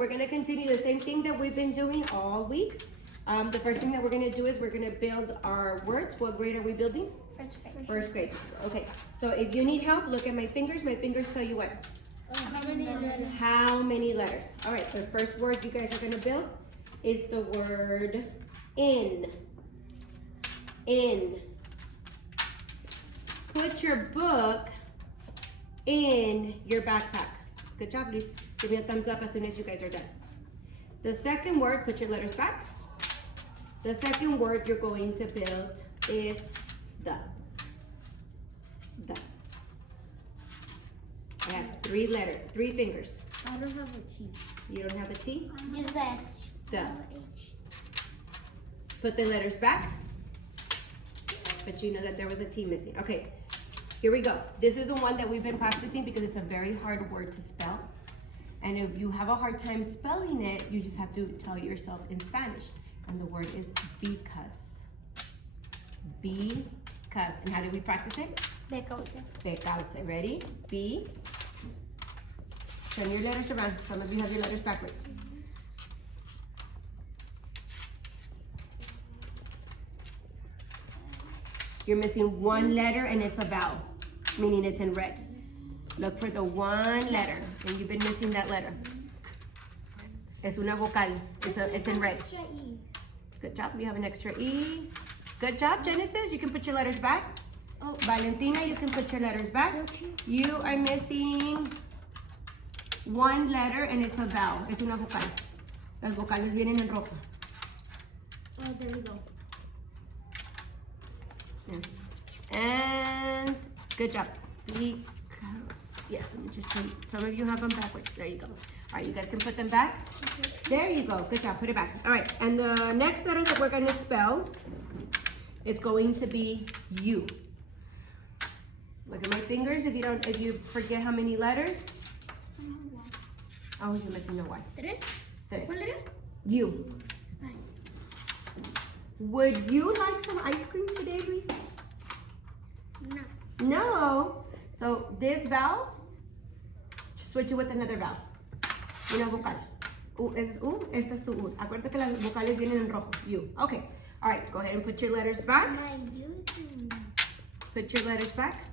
We're gonna continue the same thing that we've been doing all week. The first thing that we're gonna do is we're gonna build our words. What grade are we building? First grade. First grade. Okay, so if you need help, look at my fingers. My fingers tell you what? How many letters? How many letters? All right, the first word you guys are gonna build is the word in. In. Put your book in your backpack. Good job, Luis. Give me a thumbs up as soon as you guys are done. The second word, put your letters back. The second word you're going to build is the. The. I have three fingers. I don't have a T. You don't have a T? Just the H. The. H. Put the letters back. But you know that there was a T missing. Okay, here we go. This is the one that we've been practicing because it's a very hard word to spell. And if you have a hard time spelling it, you just have to tell yourself in Spanish. And the word is because. Because. And how do we practice it? Because. Because. Ready? B. Turn your letters around. Some of you have your letters backwards. You're missing one letter and it's a vowel, meaning it's in red. Look for the one letter, and you've been missing that letter. Es una vocal. It's in red. Extra E. Good job. You have an extra E. Good job, Genesis. You can put your letters back. Oh. Valentina, you can put your letters back. You are missing one letter and it's a vowel. Es una vocal. Las vocales vienen en rojo. Oh, there we go. And good job. Yes, let me just put, some of you have them backwards. There you go. All right, you guys can put them back. There you go. Good job. Put it back. All right, and the next letter that we're going to spell, it's going to be U. Look at my fingers. If you forget how many letters. Oh, you're missing the Y. Tres. Tres. ¿Cuál era? U. Would you like some ice cream today, Luis? No. No. So this vowel, switch it with another vowel. Una vocal. Esta es tu U. Acuérdate que las vocales vienen en rojo. U. Okay. All right. Go ahead and put your letters back. Am I using? Put your letters back.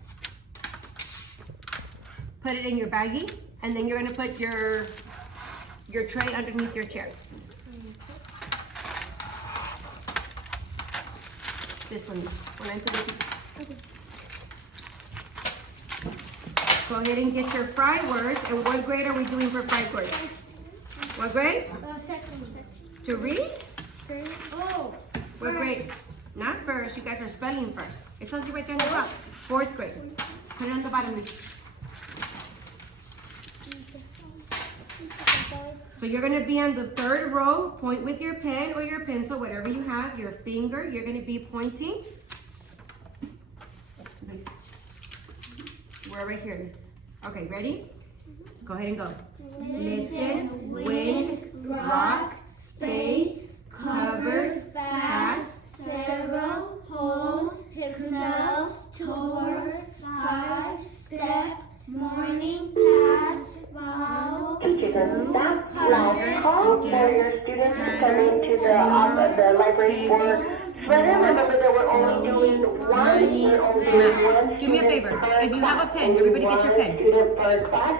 Put it in your baggie, and then you're gonna put your tray underneath your chair. This one. Okay. Go ahead and get your fry words. And what grade are we doing for fry words? What grade? Second. To read? Third. Oh. What grade? Not first. You guys are spelling first. It tells you right there on the top. Fourth grade. Put it on the bottom, Luis. So you're going to be on the third row. Point with your pen or your pencil, whatever you have. Your finger. You're going to be pointing. Luis. We're right here, Luis. Okay, ready? Go ahead and go. Listen, win, rock, space, covered, fast, several, hold, himself, toward, 5, step, morning, pass, follow, Students, that last call for your students coming to the library for sweater. Remember that we're only doing one. Do me a favor. If you have a pen, everybody get your pen. Student per class.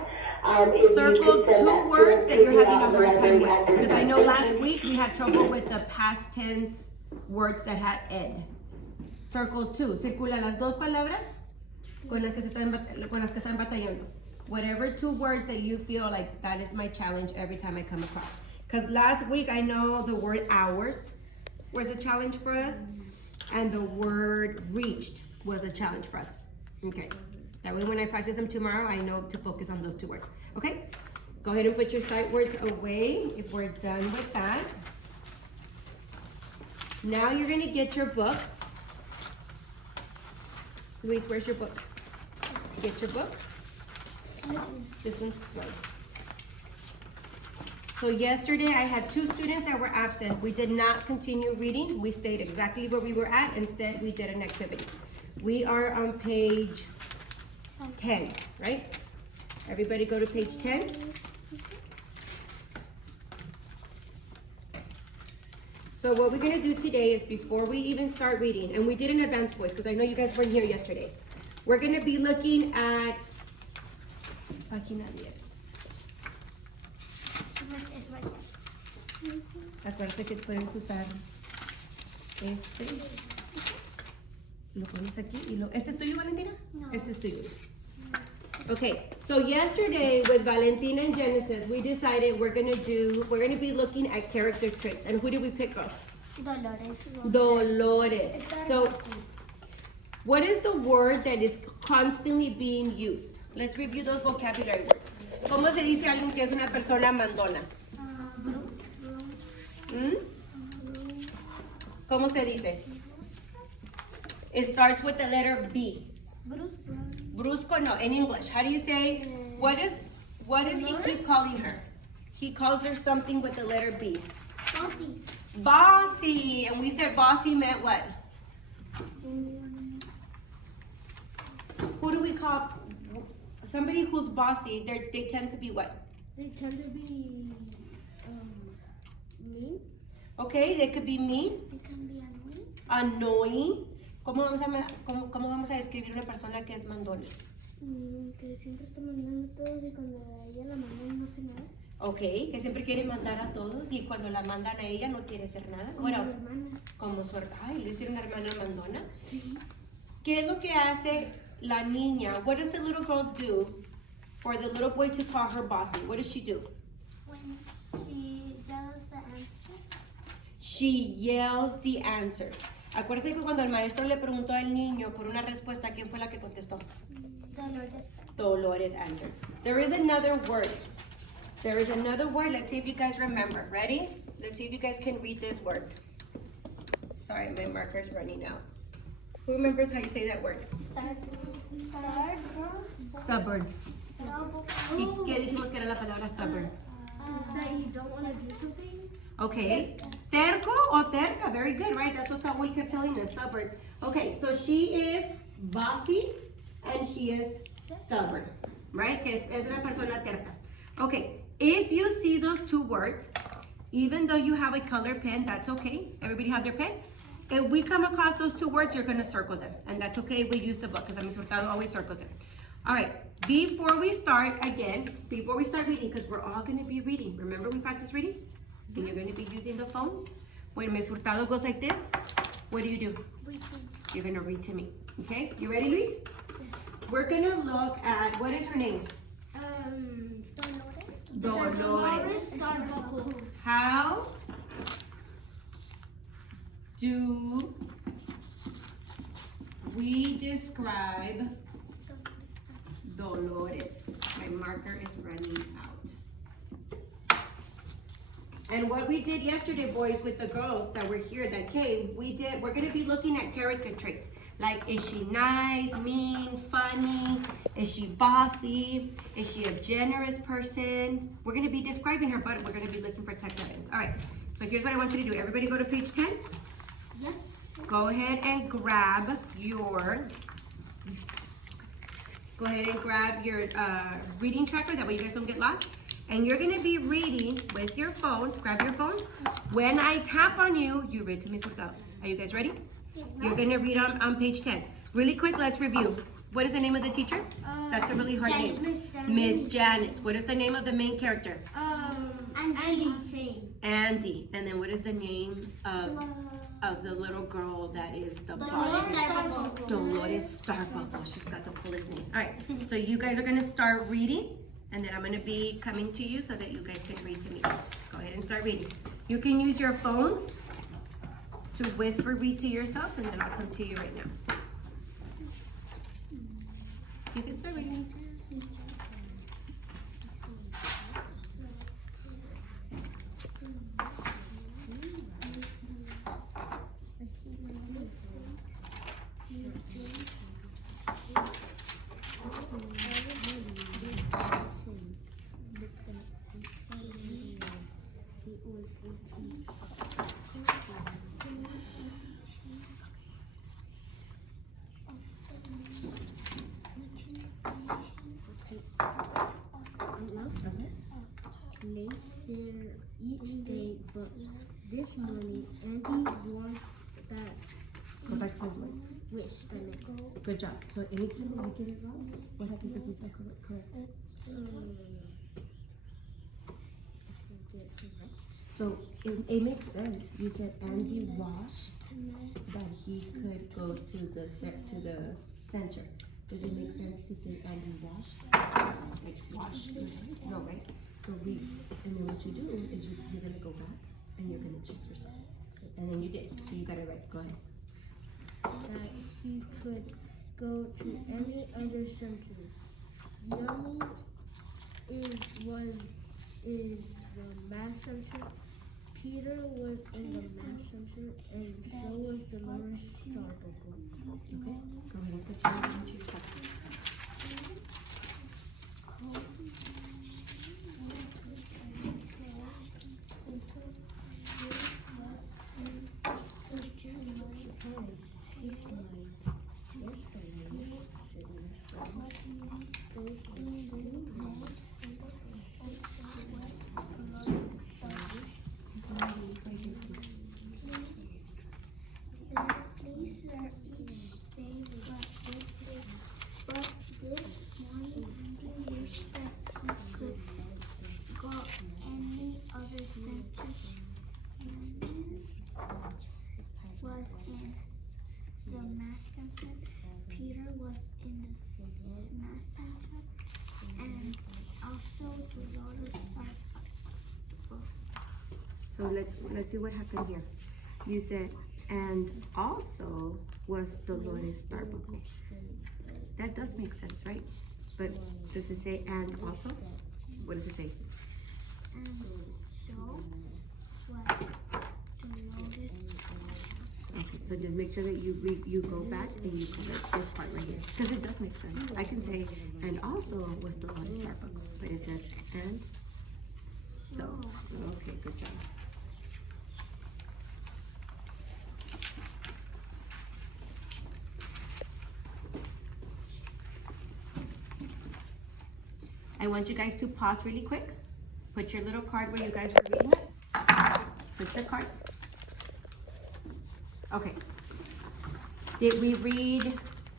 Circle 2 words that you're having a hard time with. Because I know last week we had trouble with the past tense words that had ed. Circle 2. Circula las dos palabras con las que están batallando. Whatever 2 words that you feel like that is my challenge every time I come across. Because last week I know the word hours was a challenge for us, and the word reached was a challenge for us. Okay. That way when I practice them tomorrow, I know to focus on those 2 words. Okay? Go ahead and put your sight words away if we're done with that. Now you're going to get your book. Luis, where's your book? Get your book. This one's this way. So yesterday I had 2 students that were absent. We did not continue reading. We stayed exactly where we were at. Instead, we did an activity. We are on page 10, right? Everybody go to page 10. So what we're gonna do today is before we even start reading, and we did an advanced voice because I know you guys weren't here yesterday. We're gonna be looking at Página 10. Es right here. Acuérdate que puedes usar este. Lo pones aquí y lo. ¿Este es tuyo, Valentina? No. Este es tuyo. Okay, so yesterday with Valentina and Genesis, we decided we're gonna be looking at character traits. And who did we pick up? Dolores. Dolores. So, what is the word that is constantly being used? Let's review those vocabulary words. ¿Cómo se dice alguien que es una persona mandona? ¿Mm? ¿Cómo se dice? It starts with the letter B. Brusco, no, in English. How do you say, what is he keep calling her? He calls her something with the letter B. Bossy. Bossy. And we said bossy meant what? Who do we call somebody who's bossy? They tend to be what? They tend to be mean. Okay, they could be mean, They can be annoying. annoying. ¿Cómo vamos a describir una persona que es mandona? Que siempre está mandando todo y cuando a ella la mandan no hace nada. Okay, que siempre quiere mandar a todos y cuando la mandan a ella no quiere hacer nada. Como What mi else? hermana. Como su ay, Luis tiene una hermana mandona. Sí. ¿Qué es lo que hace la niña? What does the little girl do for the little boy to call her bossy? What does she do? When she does the answer. She yells the answer. Acuérdate que cuando el maestro le preguntó al niño por una respuesta, ¿quién fue la que contestó? Dolores. Dolores answered. There is another word. There is another word. Let's see if you guys remember. Ready? Let's see if you guys can read this word. Sorry, my marker's running out. Who remembers how you say that word? Stubborn. ¿Y qué dijimos que era la palabra stubborn? That you don't want to do something. Okay. Terco o terca. Very good, right? That's what Saul kept telling us. Stubborn. Okay, so she is bossy and she is stubborn, right? Que es una persona terca. Okay, if you see those two words, even though you have a color pen, that's okay. Everybody have their pen? If we come across those two words, you're going to circle them. And that's okay if we use the book, because Ms. Hurtado always circles them. All right, before we start reading, because we're all going to be reading. Remember we practice reading? And you're going to be using the phones. When Ms. Hurtado goes like this, what do? You're going to read to me. Okay, you ready, Luis? Yes. We're going to look at, what is her name? Dolores. How do we describe Dolores? My marker is running out. And what we did yesterday, boys, with the girls that were here that came, we're gonna be looking at character traits. Like, is she nice, mean, funny? Is she bossy? Is she a generous person? We're gonna be describing her, but we're gonna be looking for text evidence. All right, so here's what I want you to do. Everybody go to page 10. Yes. Go ahead and grab your reading tracker, that way you guys don't get lost. And you're gonna be reading with your phones. Grab your phones. When I tap on you, you read to me without. Are you guys ready? You're gonna read on page 10. Really quick, let's review. What is the name of the teacher? That's a really hard name. Miss Janice. What is the name of the main character? Andy. Andy. And then what is the name of the little girl that is the boss? Dolores Starbubble. She's got the coolest name. All right, so you guys are gonna start reading, and then I'm gonna be coming to you so that you guys can read to me. Go ahead and start reading. You can use your phones to whisper read to yourselves, and then I'll come to you right now. You can start reading. Place their each day, but this morning Andy washed that Go back to this one. wish that Good job. So anytime that you get it wrong, what happens if you say correct? So it makes sense. You said Andy washed that he could go to the center. Does it make sense to say Andy washed? Like wash? No, right? So and then what you do is you're gonna go back and you're gonna check yourself. And then you did. So you got it right. Go ahead. that he could go to any other center. Yummy is the math center. Peter was in the math center, and so was Dolores Starbuckle. Okay. Go ahead and put your name into yourself. Was in the math center. Peter was in the math center, and also Dolores Starbuckle. So let's see what happened here. You said and also was Dolores Starbuckle. That does make sense, right? But does it say and also? What does it say? And so was Dolores. Okay, so just make sure that you go back and you correct this part right here. Because it does make sense. I can say, and also was Dolores Starbuckle. But it says, and so. Okay, good job. I want you guys to pause really quick. Put your little card where you guys were reading it. Put your card. Okay. Did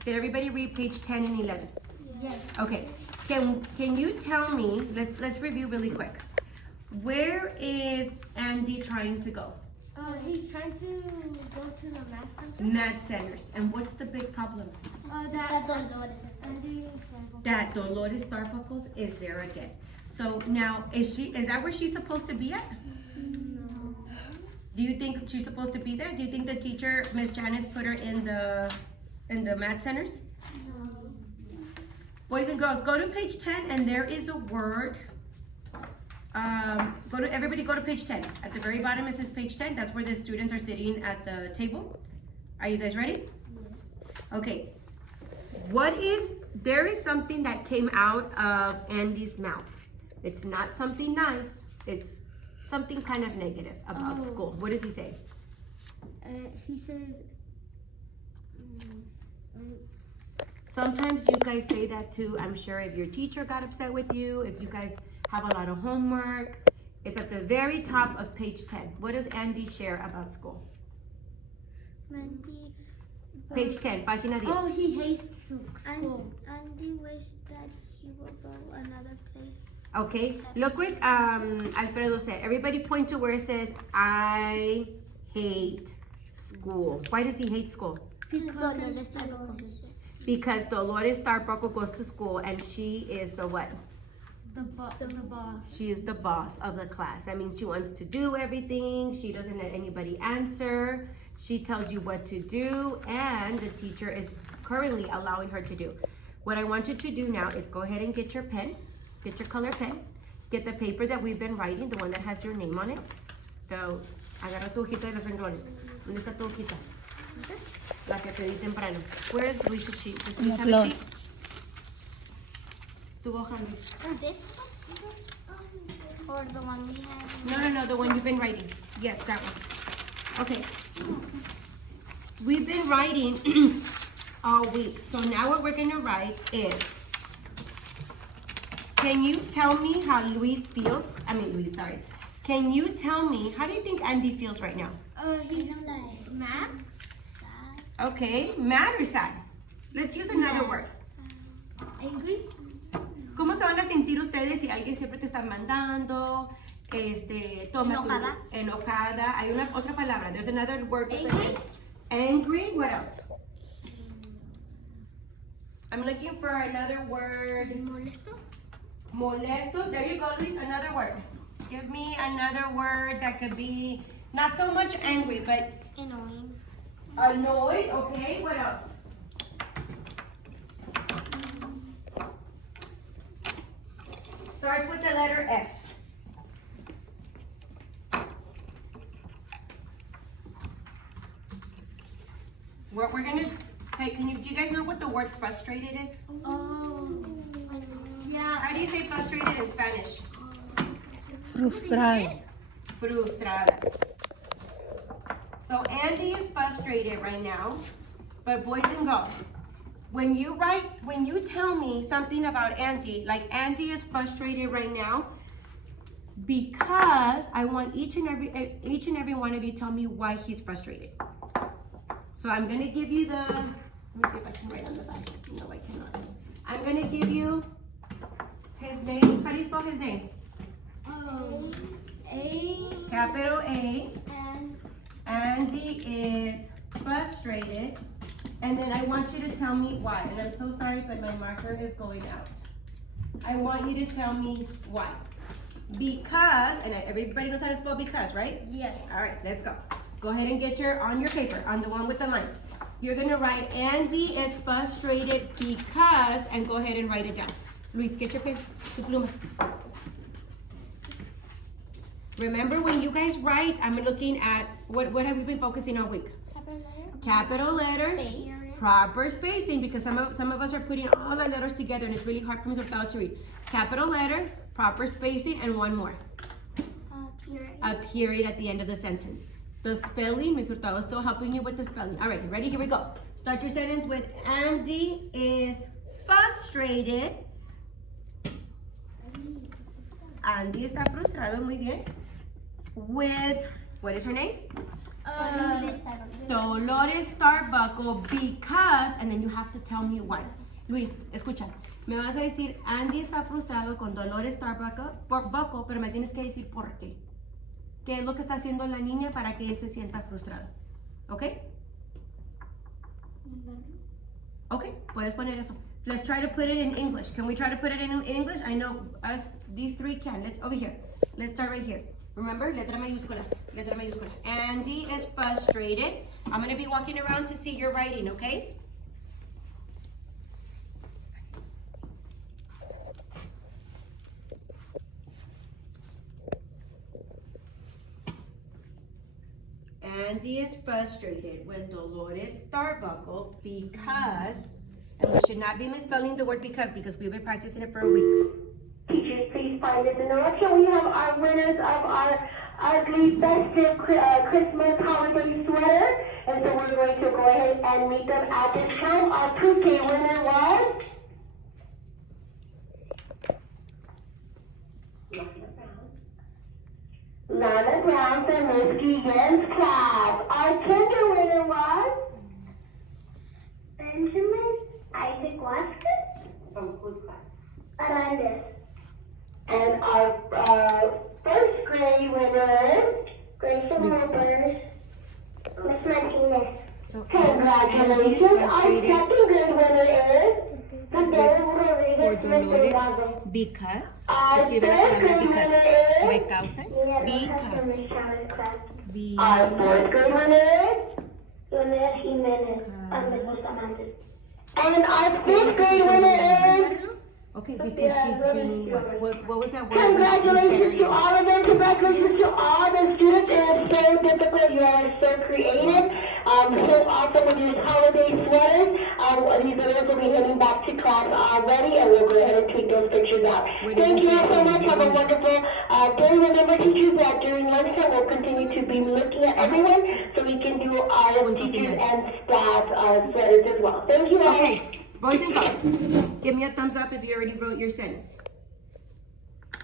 everybody read page 10 and 11? Yes. Okay. Can you tell me, let's review really quick. Where is Andy trying to go? He's trying to go to the math center. Math centers. And what's the big problem? That Dolores Starbuckle is there again. So now, is that where she's supposed to be at? No. Do you think she's supposed to be there? Do you think the teacher, Miss Janice, put her in the math centers? No. Boys and girls, go to page 10 and there is a word. Everybody go to page 10. At the very bottom it says page 10. That's where the students are sitting at the table. Are you guys ready? Yes. Okay. There is something that came out of Andy's mouth. It's not something nice. It's something kind of negative about school. What does he say? He says, Sometimes you guys say that too. I'm sure if your teacher got upset with you, if you guys have a lot of homework. It's at the very top of page 10. What does Andy share about school? Page 10, página 10. Oh, he hates school. Andy wished that he would go another place. Okay, look what Alfredo said. Everybody point to where it says, I hate school. Why does he hate school? Because Dolores Starbuckle goes to school and she is the what? The boss. She is the boss of the class. That means she wants to do everything. She doesn't let anybody answer. She tells you what to do, and the teacher is currently allowing her to do. What I want you to do now is go ahead and get your pen, get your color pen, get the paper that we've been writing, the one that has your name on it. Agarra tu hojita de los renglones. ¿Dónde está tu hojita? La que te di temprano. Where is Luis's sheet? Does Luis have a sheet? Tu hoja, Luis. This or the one we have? No, the one you've been writing. Yes, that one. Okay. We've been writing all week. So now what we're going to write is, can you tell me how Luis feels? Can you tell me, how do you think Andy feels right now? He's mad. Okay, mad or sad? Let's use another word. Angry. ¿Cómo se van a sentir ustedes si alguien siempre te está mandando? Toma Enojada. Enojada. Hay una otra palabra. There's another word. Angry. Angry. What else? I'm looking for another word. Molesto. Molesto. There you go, Luis. Another word. Give me another word that could be not so much angry, but Annoying. annoyed. Okay. What else? Starts with the letter F. What we're gonna say, do you guys know what the word frustrated is? Oh. Yeah. How do you say frustrated in Spanish? Frustrado. Frustrada. So Andy is frustrated right now, but boys and girls, when you tell me something about Andy, like Andy is frustrated right now, because I want each and every one of you tell me why he's frustrated. So I'm gonna give you let me see if I can write on the back. No, I cannot. I'm gonna give you his name. How do you spell his name? A. Capital A. And. Andy is frustrated. And then I want you to tell me why. And I'm so sorry, but my marker is going out. I want you to tell me why. Because, and everybody knows how to spell because, right? Yes. All right, let's go. Go ahead and get on your paper, on the one with the lines. You're gonna write Andy is frustrated because, and go ahead and write it down. Luis, get your paper, tu pluma. Remember when you guys write, I'm looking at, what have we been focusing all week? Capital letters, proper spacing, because some of us are putting all our letters together and it's really hard for me to read. Capital letter, proper spacing, and one more. A period at the end of the sentence. The spelling, Mr. Hurtado is still helping you with the spelling. All right, ready? Here we go. Start your sentence with Andy is frustrated. Andy está frustrado, muy bien. With, what is her name? Dolores Starbuckle, because, and then you have to tell me why. Luis, escucha. Me vas a decir, Andy está frustrado con Dolores Starbuckle, pero me tienes que decir por qué. ¿Qué es lo que está haciendo la niña para que él se sienta frustrado? ¿Ok? Ok, puedes poner eso. Let's try to put it in English. Can we try to put it in English? I know us, these three can. Let's, over here. Let's start right here. Remember, letra mayúscula, letra mayúscula. Andy is frustrated. I'm going to be walking around to see your writing, okay? Andy is frustrated with Dolores Starbuckle because, and we should not be misspelling the word because we've been practicing it for a week. Teachers, please find this interruption. We have our winners of our ugly festive Christmas holiday sweater. And so we're going to go ahead and meet them at this time. Our pre-K winner was Lana Brown from Miss Keegan's class. Our kinder winner was Benjamin Isaac Vasquez from whose class? Hernandez. And our first grade winner, Grayson Roberts, Miss Martinez. So, Congratulations. Our second grade winner is Miguel Rodriguez Dolores, because, Our escribe la third palabra grade because. winner Me is causa, because. Our fourth grade winner is Leonel Jimenez of Miss Bustamante. And our fifth grade winner is Okay, because she's being, what was that word? Congratulations to all of them. Congratulations to all the students. It is so difficult. You are so creative. So awesome with these holiday sweaters. These others will be heading back to class already, and we'll go ahead and take those pictures out. Thank you all so much. Have a wonderful day. Remember, teachers, that during lunchtime we'll continue to be looking at everyone so we can do our teachers and staff sweaters as well. Thank you all. Okay, boys and girls, give me a thumbs up if you already wrote your sentence.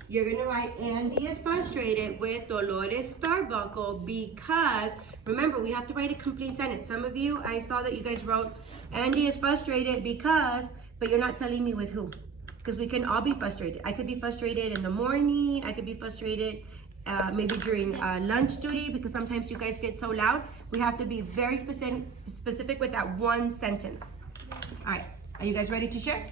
you're gonna write Andy is frustrated with Dolores Starbuckle because, remember, we have to write a complete sentence. Some of you, I saw that you guys wrote, Andy is frustrated because, but you're not telling me with who. Because we can all be frustrated. I could be frustrated in the morning. I could be frustrated maybe during lunch duty because sometimes you guys get so loud. We have to be very specific with that one sentence. All right, are you guys ready to share?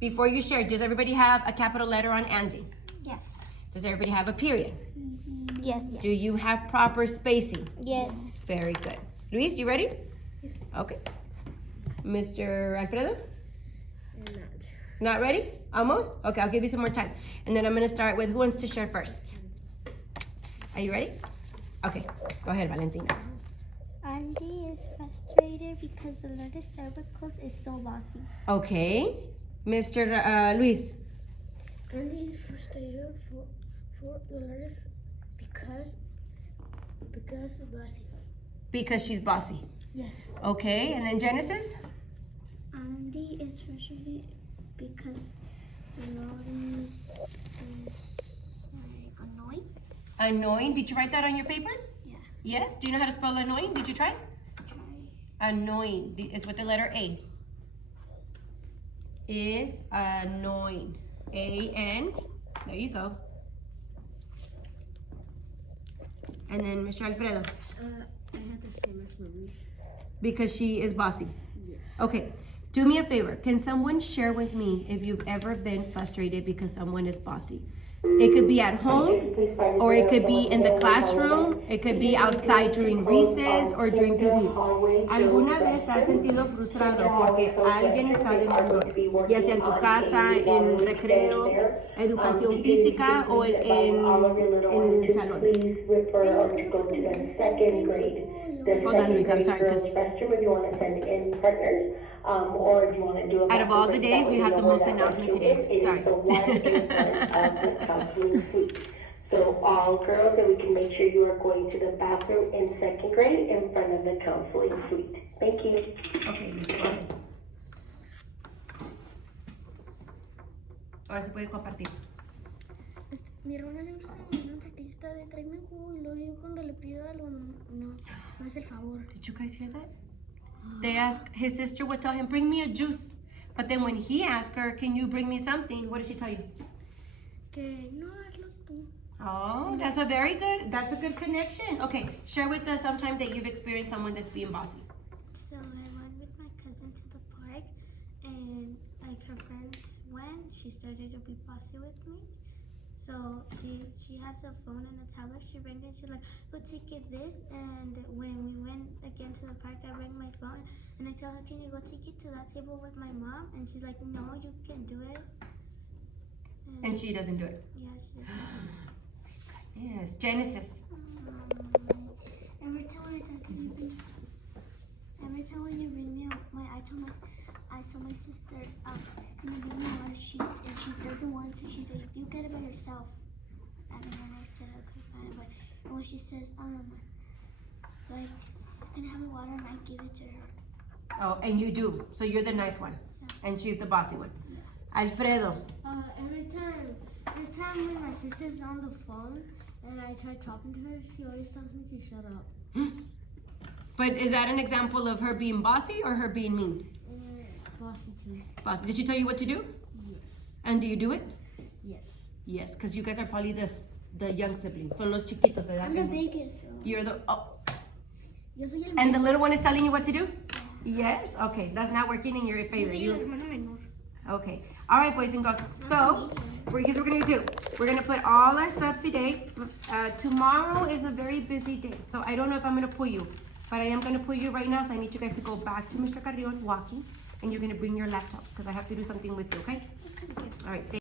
Before you share, does everybody have a capital letter on Andy? Yes. Does everybody have a period? Yes. Do you have proper spacing? Yes. Very good. Luis, you ready? Yes. Okay. Mr. Alfredo? Not. Not ready? Almost? Okay, I'll give you some more time. And then I'm gonna start with who wants to share first? Are you ready? Okay, go ahead, Valentina. Andy is frustrated because the Lotus Starbucks is so bossy. Okay. Mr. Luis? Andy is frustrated for Dolores because of bossy. Because she's bossy. Yes. Okay, and then Genesis? Andy is frustrated because the Lotus is annoying. Annoying. Did you write that on your paper? Yeah. Yes. Do you know how to spell annoying? Did you try? Annoying. It's with the letter A. Is annoying. A-N. There you go. And then Mr. Alfredo. I had the same as Luis. Because she is bossy. Yes. Okay. Do me a favor. Can someone share with me if you've ever been frustrated because someone is bossy? It could be at home, or it could be in the classroom, it could be outside during recess or during PE. ¿Alguna vez te has sentido frustrado porque alguien está de mal humor? Ya sea en tu casa, en recreo, educación física o en el salón. Hold on, Luis, I'm sorry. Out of all the days, we had the most announcement today. Sorry. So all girls, and we can make sure you are going to the bathroom in second grade in front of the counseling suite. Thank you. Okay, Luis, go ahead. Ahora se puede compartir. Mi hermana siempre está en una artista de tráeme un jugo y luego yo cuando le pido algo no hace el favor. Did you guys hear that? They ask, his sister would tell him, bring me a juice. But then when he asked her, can you bring me something? What did she tell you? Que no, hazlo tú. Oh, that's a good connection. Okay, share with us sometime that you've experienced someone that's being bossy. So I went with my cousin to the park, and like her friends went, she started to be bossy with me. So she has a phone and a tablet. She rang and she's like, go ticket this. And when we went again to the park, I rang my phone and I tell her, can you go take it to that table with my mom? And she's like, no, you can do it. And she doesn't do it. Yeah, she doesn't. Yes, Genesis. Every time when you bring me I told my sister, you bring me a sheet and she doesn't want to. She said, you get it by yourself. And then I said, okay, fine. But when she says, like, can I have a water, and I give it to her. Oh, and you do. So you're the nice one. Yeah. And she's the bossy one. Alfredo. Every time when my sister's on the phone and I try talking to her, she always tells me to shut up. But is that an example of her being bossy or her being mean? Bossy too. Bossy. Did she tell you what to do? Yes. And do you do it? Yes. Yes, because you guys are probably the young siblings. Son los chiquitos, ¿verdad? I'm the biggest. So. You're the, oh. Yo soy el And the little one is telling you what to do? Yes? Okay, that's not working in your favor. Yo soy el hermano menor. Okay. All right, boys and girls. So, here's what we're going to do. We're going to put all our stuff today. Tomorrow is a very busy day, so I don't know if I'm going to pull you. But I am going to pull you right now, so I need you guys to go back to Mr. Carrion walking, and you're going to bring your laptops, because I have to do something with you, okay? All right.